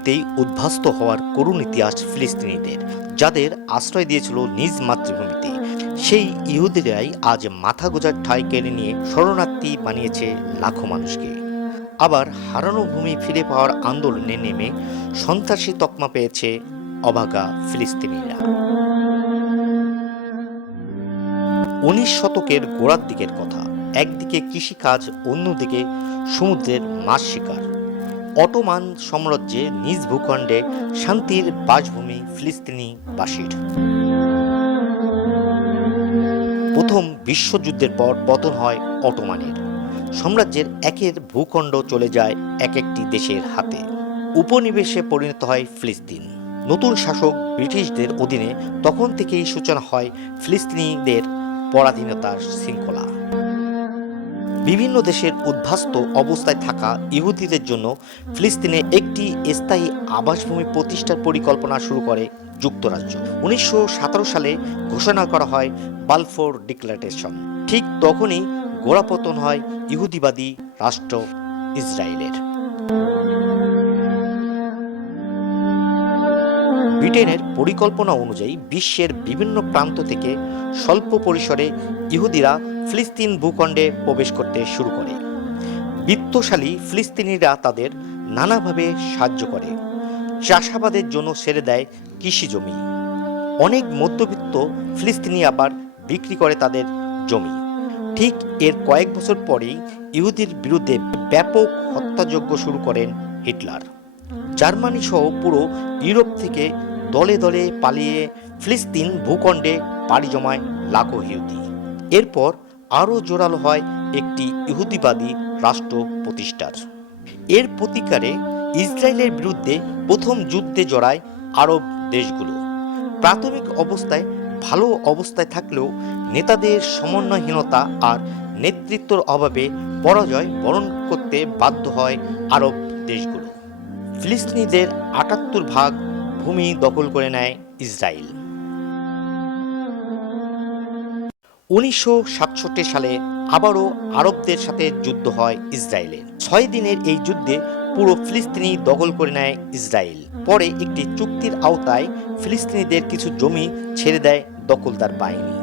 মাতৃভূমিতেই উদ্ভাস্ত হওয়ার করুণ ইতিহাস ফিলিস্তিনিদের, যাদের আশ্রয় দিয়েছিল নিজ মাতৃভূমিতে। সেই ইহুদিরাই আজ মাথা গোজার ঠাঁই কেড়ে নিয়ে শরণার্থী বানিয়েছে লাখো মানুষকে। আবার হারানো ভূমি ফিরে পাওয়ার আন্দোলনে নেমে সন্ত্রাসী তকমা পেয়েছে অভাগা ফিলিস্তিনিরা। উনিশ শতকের গোড়ার দিকের কথা, একদিকে কৃষিকাজ, অন্যদিকে সমুদ্রের মাছ শিকার। অটোমান সাম্রাজ্যে নিজ ভূখণ্ডে শান্তির বাসভূমি ফিলিস্তিনি বাসীর। প্রথম বিশ্বযুদ্ধের পর পতন হয় অটোমানের। সাম্রাজ্যের একের ভূখণ্ড চলে যায় এক একটি দেশের হাতে। উপনিবেশে পরিণত হয় ফিলিস্তিন। নতুন শাসক ব্রিটিশদের অধীনে তখন থেকেই সূচনা হয় ফিলিস্তিনিদের পরাধীনতার শৃঙ্খলা। বিভিন্ন দেশের উদ্ভাস্ত অবস্থায় থাকা ইহুদিদের জন্য ফিলিস্তিনে একটি স্থায়ী আবাসভূমি প্রতিষ্ঠার পরিকল্পনা শুরু করে যুক্তরাজ্য। উনিশশো সালে ঘোষণা করা হয় বালফোর ডিক্লারেশন। ঠিক তখনই গোড়াপতন হয় ইহুদিবাদী রাষ্ট্র ইসরায়েলের। ব্রিটেনের পরিকল্পনা অনুযায়ী বিশ্বের বিভিন্ন প্রান্ত থেকে স্বল্প পরিসরে ইহুদিরা ফিলিস্তিন ভূখণ্ডে প্রবেশ করতে শুরু করে। বিত্তশালী ফিলিস্তিনিরা তাদের নানাভাবে সাহায্য করে। চাষাবাদের জন্য ছেড়ে দেয় কৃষি জমি। অনেক মধ্যবিত্ত ফিলিস্তিনি আবার বিক্রি করে তাদের জমি। ঠিক এর কয়েক বছর পরেই ইহুদির বিরুদ্ধে ব্যাপক হত্যাযজ্ঞ শুরু করেন হিটলার। জার্মানি সহ পুরো ইউরোপ থেকে দলে দলে পালিয়ে ফিলিস্তিন ভূখণ্ডে পাড়ি জমায় লাখো ইহুদি। এরপর আরও জোরালো হয় একটি ইহুদিবাদী রাষ্ট্র প্রতিষ্ঠার। এর প্রতিকারে ইসরায়েলের বিরুদ্ধে প্রথম যুদ্ধে জড়ায় আরব দেশগুলো। প্রাথমিক অবস্থায়, ভালো অবস্থায় থাকলেও নেতাদের সমন্বয়হীনতা আর নেতৃত্বর অভাবে পরাজয় বরণ করতে বাধ্য হয় আরব দেশগুলো। ফিলিস্তিনিদের আটাত্তর ভাগ ভূমি দখল করে নেয় ইসরায়েল। উনিশশো সাতষট্টি সালে আবারও আরবদের সাথে যুদ্ধ হয় ইসরায়েলের ছয় দিনের এই যুদ্ধে পুরো ফিলিস্তিনি দখল করে নেয় ইসরায়েল। পরে একটি চুক্তির আওতায় ফিলিস্তিনিদের কিছু জমি ছেড়ে দেয় দখলদার বাহিনী।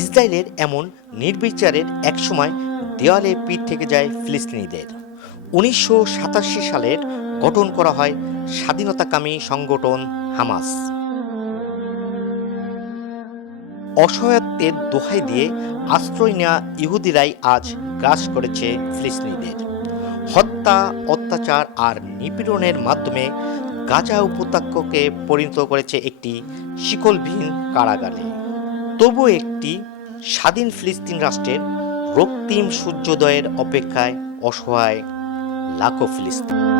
ইসরায়েলের এমন নির্বিচারের একসময় দেওয়ালে পিঠ থেকে যায় ফিলিস্তিনিদের। উনিশশো সাতাশি সালের গঠন করা হয় স্বাধীনতাকামী সংগঠন হামাস। অসহায়ত্বের দোহাই দিয়ে আশ্রয় নেওয়া ইহুদিরাই আজ গ্রাস করেছে ফিলিস্তিনিদের। হত্যা, অত্যাচার আর নিপীড়নের মাধ্যমে গাজা উপত্যকাকে পরিণত করেছে একটি শিকলবিহীন কারাগারে। তবু একটি স্বাধীন ফিলিস্তিন রাষ্ট্রের রক্তিম সূর্যোদয়ের অপেক্ষায় অসহায় লাখো ফিলিস্তিন।